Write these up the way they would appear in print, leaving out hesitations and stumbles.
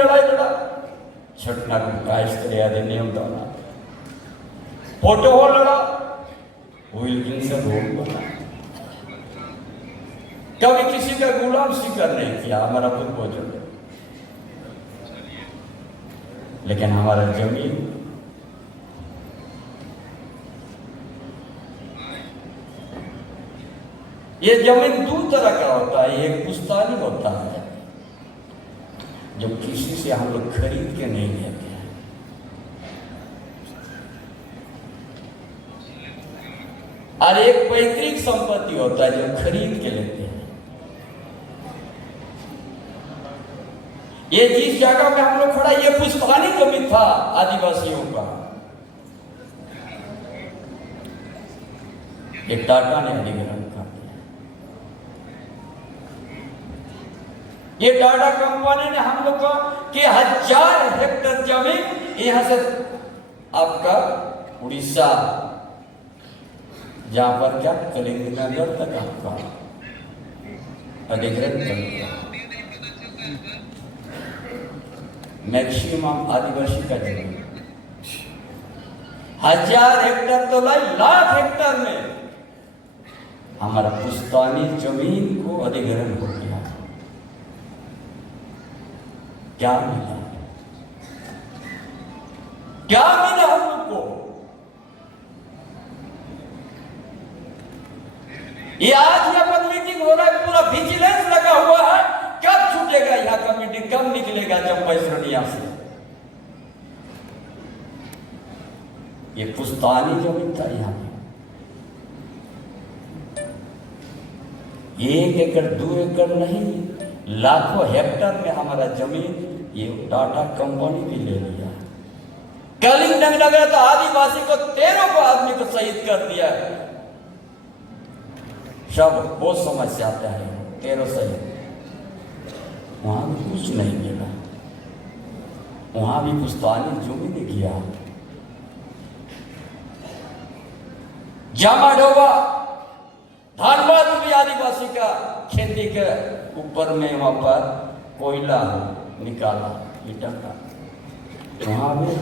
लड़ाई लड़ा छटना काश करे आदि नियम दाना फोटो हो लड़ा विल्किंसन रोड बना। कभी किसी का गुलाम स्वीकार नहीं किया हमारा पूर्वजों ने, लेकिन हमारा जमीन ये जमीन दो तरह का होता है। एक पुश्तैनी होता है जो किसी से हम लोग खरीद के नहीं लेते हैं, और एक पैतृक संपत्ति होता है जो खरीद के लेते हैं। ये जिस जगह पे हम लोग खड़ा, ये पुश्तैनी जमीन था आदिवासियों का। एक टाटा ने अधिग्रहण कर दिया। ये टाटा कंपनी ने हम लोग के 1000 हेक्टेयर जमीन यहां से आपका उड़ीसा, जहां पर क्या कलिंग नगर तक आपका अधिग्रहण कर दिया। मैक्सिमम आदिवासी का जमीन 1000 हेक्टेयर तो लाख हेक्टेयर में हमारा पुश्तैनी जमीन को अधिग्रहण हो गया। क्या मिला? क्या मिला हम लोग को? ये आज यहाँ पर मीटिंग हो रहा है, पूरा विजिलेंस लगा हुआ है। कब छूटेगा यहाँ का मीटिंग, कब निकलेगा चंपा श्रेणिया से? ये पुश्तैनी जमीन था यहाँ पे। 1 एकड़ 2 एकड़ नहीं, लाखों हेक्टेयर में हमारा जमीन ये टाटा कंपनी भी ले लिया। कलिंग नगर तो आदिवासी को 13 को आदमी को शहीद कर दिया है। सब बहुत समस्या आता है, 13 शहीद। वहां भी कुछ नहीं मिला, वहां भी पुश्तैनी जमीन किया। जामाडोबा धनबाद भी आदिवासी का खेती के ऊपर में वहां पर कोयला निकाला ईटा का, वहां भी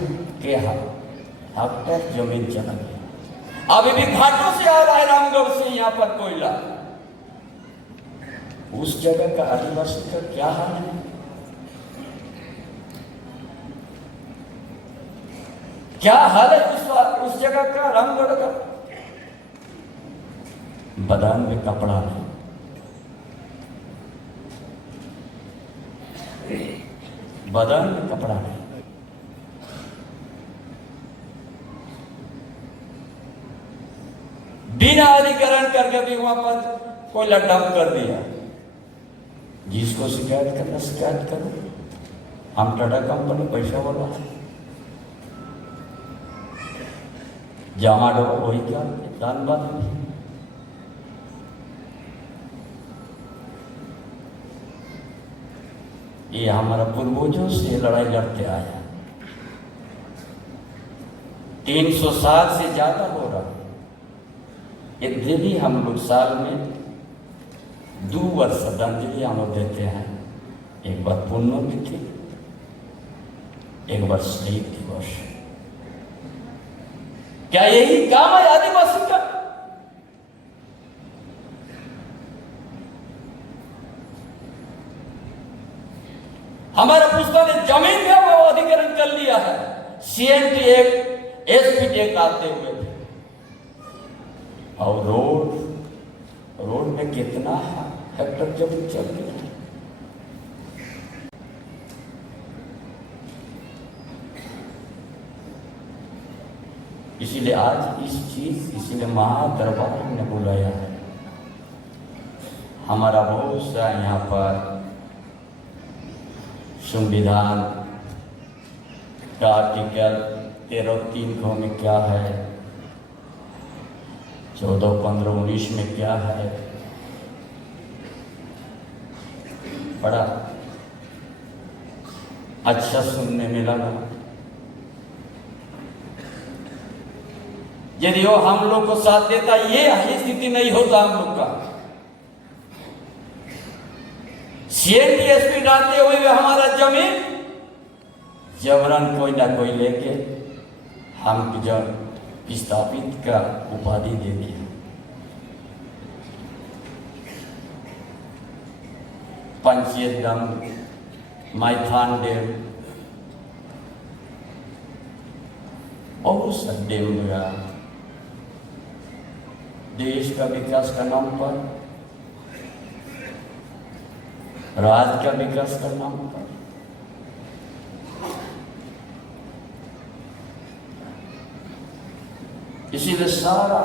के हेक्टेयर जमीन चला गया। अभी भी घाटों से आ रहा है, रामगढ़ से यहाँ पर कोयला। उस जगह का आदिवासी का क्या हाल है? क्या हाल है उस जगह का, रामगढ़ का? बदान में कपड़ा नहीं, बदान में कपड़ा नहीं। बिना अधिग्रहण करके भी वहां पर कोयला डंप कर दिया। जिसको शिकायत करना शिकायत करो, हम टाटा कंपनी पैसा वाला है। जामाडोबा वही क्या धनबाद में। ये हमारा पूर्वजों से लड़ाई लड़ते आया। 300 साल से ज्यादा हो रहा है। ये भी हम लोग साल में 2 वर्ष श्रद्धांजलि हम लोग देते हैं। एक बार पुण्यतिथि, एक बार शहीद दिवस। क्या यही काम है आदिवासी का? हमारा पुश्तैनी जमीन का वो अधिग्रहण कर लिया है। CNT एक्ट, SP एक्ट आते हुए, और रोड में कितना हेक्टेयर जमीन चल गया है। इसीलिए आज इसीलिए महादरबार ने बुलाया है। हमारा बहुत सा यहाँ पर संविधान का आर्टिकल 13(3) में क्या है, 14, 15, 19 में क्या है, बड़ा अच्छा सुनने में लगा। यदि वो हम लोग को साथ देता, ये स्थिति नहीं होता हम लोग का। CNT SP डालते हुए हमारा जमीन जबरन कोई ना कोई लेके हम जब विस्थापित का उपाधि दे दिया। पंचेदम, माइथानडेम और सद्देम गया देश का विकास का नाम पर, राज्य का विकास का नाम पर। इसीलिए सारा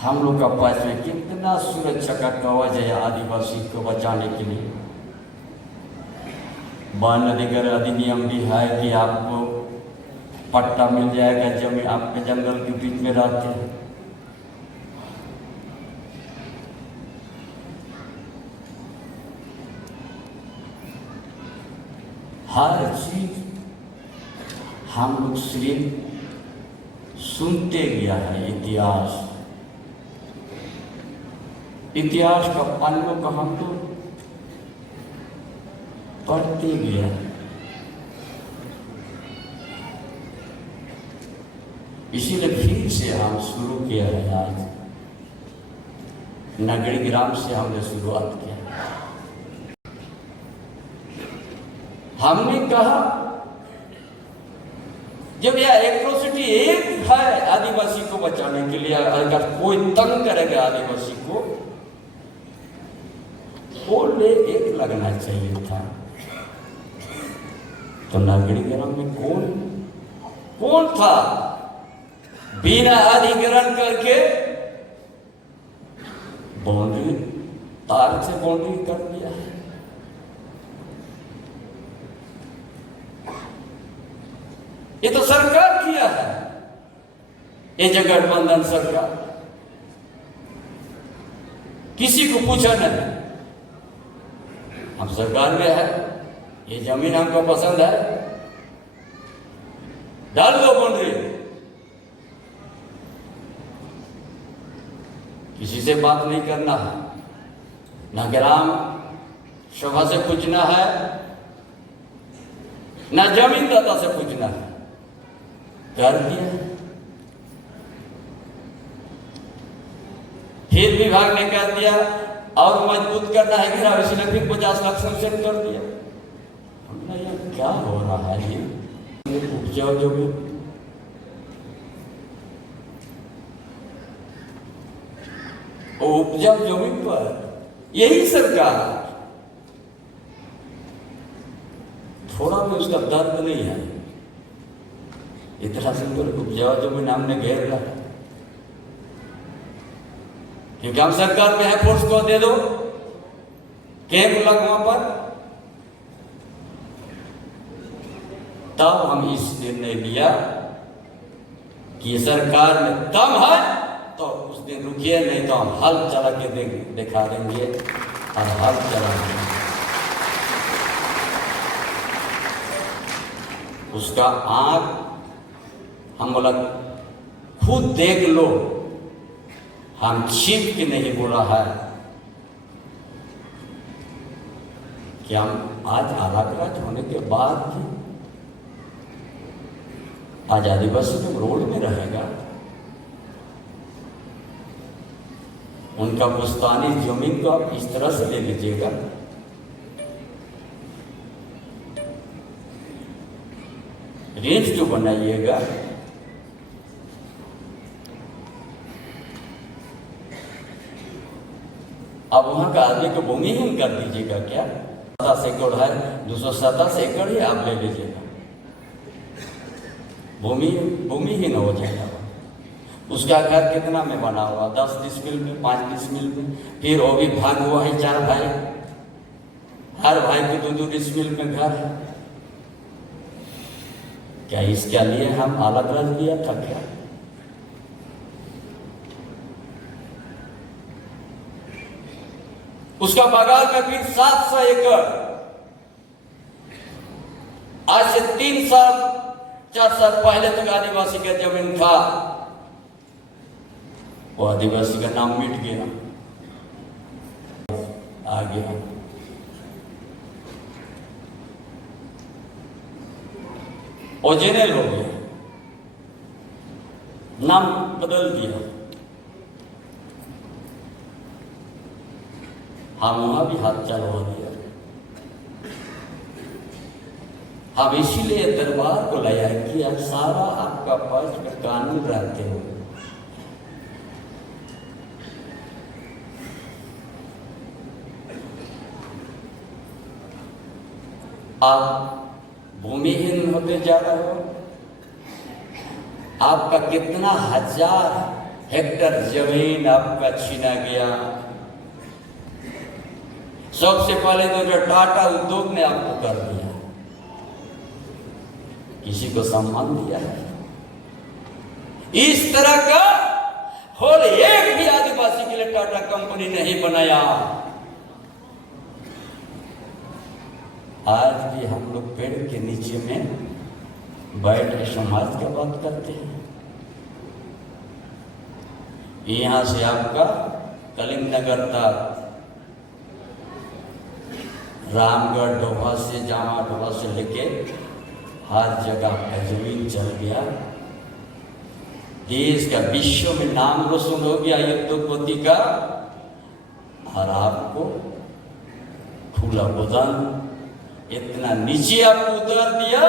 हम लोग का पास में कितना सुरक्षा का कवच है आदिवासी को बचाने के लिए। वन अधिकार अधिनियम भी है कि आपको पट्टा मिल जाएगा जमीन, आपके जंगल के बीच में रहते हैं। हर चीज हम लोग सिर्फ सुनते गया है। इतिहास का पन्नों का हम तो पढ़ते गया। इसीलिए फिर से हम शुरू किया है। आज नगरी ग्राम से हमने शुरुआत किया। हमने कहा जब यह एट्रोसिटी एक है आदिवासी को बचाने के लिए, अगर कोई तंग करेगा आदिवासी को वो ले एक लगना चाहिए था। तो नगरी ग्राम में कौन था बिना अधिग्रहण करके बाउंड्री तार से बाउंड्री कर दिया है। ये तो सरकार किया है, ये जगठबंधन सरकार, किसी को पूछा नहीं। हम सरकार में है, ये जमीन हमको पसंद है, डाल दो बाउंड्री। किसी से बात नहीं करना है, ना ग्राम सभा से पूछना है, ना जमीनदाता से पूछना है, कर दिया। फिर विभाग ने कह दिया और मजबूत करना है गिरा, इसलिए फिर 50 लाख सेंक्शन कर दिया। हमने यार क्या हो रहा है ये उपजाऊ जमीन, उपजाऊ जमीन पर यही सरकार थोड़ा भी उसका दर्द नहीं है। इतना सुंदर उपजाऊ जमीन हमने घेर रहा, क्योंकि हम सरकार में है, फोर्स को दे दो, कैंप लगा वहां पर। तब हम इस निर्णय लिया कि सरकार में दम है तो उस दिन रुकिए, नहीं तो हम हल चला के दिखा देंगे और हल चला देंगे। उसका आंख हम बोला खुद देख लो, हम छिप के नहीं बोला है कि हम आज आलाकराज होने के बाद आज आदिवासी लोग रोड में रहेगा। उनका पुश्तैनी जमीन को आप इस तरह से ले लीजिएगा, रेंज जो बनाइएगा, अब वहां का आदमी को भूमिहीन कर दीजिएगा क्या? 7 एकड़ है, 227 एकड़ ही आप ले लीजिएगा, भूमिहीन हो जाएगा। उसका घर कितना में बना हुआ? 10 डिसमिल में, 5 डिसमिल में। फिर वो भी भाग हुआ है 4 भाई, हर भाई को 2-2 डिसमिल में घर है। क्या इसके लिए हम अलग रख दिया था क्या? उसका बगाल में फिर 700 एकड़, आज से 3 साल 4 साल पहले तक आदिवासी का जमीन था, वो आदिवासी का नाम मिट गया, आ गया। ओजेनल हो गया, नाम बदल दिया। हम वहां भी हाथ चलवा दिया। हम इसीलिए दरबार को लाया कि आप सारा आपका पक्ष में कानून रहते हो। आप भूमिहीन होते जा रहे हो। आपका कितना हजार हेक्टर जमीन आपका छीना गया। सबसे पहले तो जो टाटा उद्योग ने आपको कर दिया, किसी को सम्मान दिया है? इस तरह का और एक भी आदिवासी के लिए टाटा कंपनी नहीं बनाया। आज भी हम लोग पेड़ के नीचे में बैठ के समाज की बात करते हैं। यहां से आपका कलीमनगर तक, रामगढ़ डोभा से, जामा डोभा से लेके हर जगह का जमीन चल गया। देश का विश्व में नाम रोशन हो गया उद्योगपति का, और आपको खुला बदन इतना नीचे आपको उतार दिया,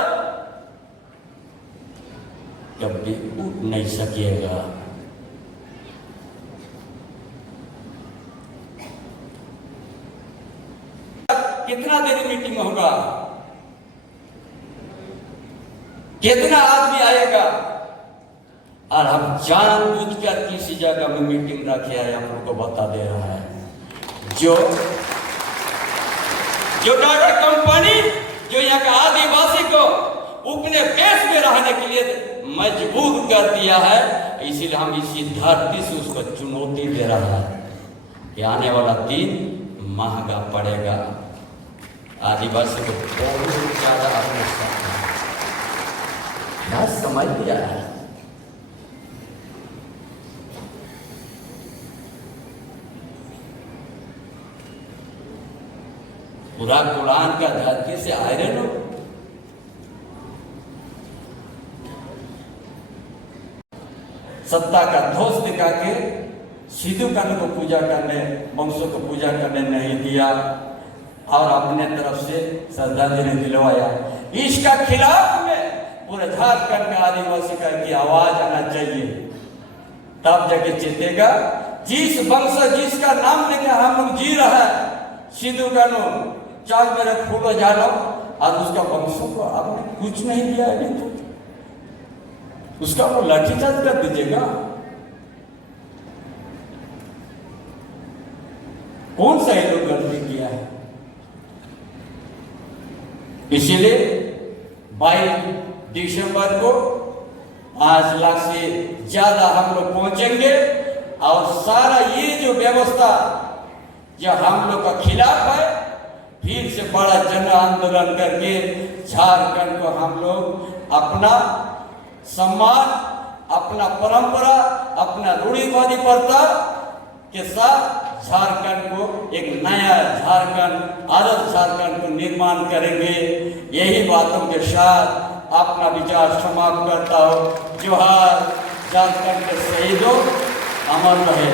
कभी उठ नहीं सकेगा। कितना देर मीटिंग होगा, कितना आदमी आएगा, और हम जानबूझकर किसी जगह में मीटिंग रखे हैं, हम लोग को बता दे रहा है। जो टाटा कंपनी जो यहाँ का आदिवासी को अपने देश में रहने के लिए मजबूर कर दिया है, इसीलिए हम इसी धरती से उसको चुनौती दे रहा है कि आने वाला दिन महंगा पड़ेगा। आदिवासी को बहुत ज्यादा अपने साथ समझ लिया है। पूरा कुरान का धरती से आयरन हो। सत्ता का दोष दिखा के सिद्धू कानू को पूजा करने, वंशों को पूजा करने नहीं दिया, और अपने तरफ से श्रद्धांजलि दिलवाया। इसका खिलाफ में पूरे झारखंड का आदिवासी का की आवाज आना चाहिए, तब जाके जीतेगा। जिस वंश जिसका नाम लेके हम लोग जी रहा है, सिद्धू कानू चाल मेरे फूलो जानो, और उसका वंशों को आपने कुछ नहीं दिया है, तो उसका वो लाठीचार्ज कर दीजिएगा। कौन सा ये लोग गलती किया है? इसीलिए 22 दिसंबर को 5 लाख से ज्यादा हम लोग पहुंचेंगे, और सारा ये जो व्यवस्था जो हम लोग का खिलाफ है, फिर से बड़ा जन आंदोलन करके झारखंड को हम लोग अपना सम्मान, अपना परंपरा, अपना रूढ़िवादी प्रथा के साथ झारखंड को एक नया झारखंड, आदर्श झारखंड को निर्माण करेंगे। यही बातों के साथ अपना विचार समाप्त करता हूँ। जोहार झारखंड के शहीदों, अमर रहे।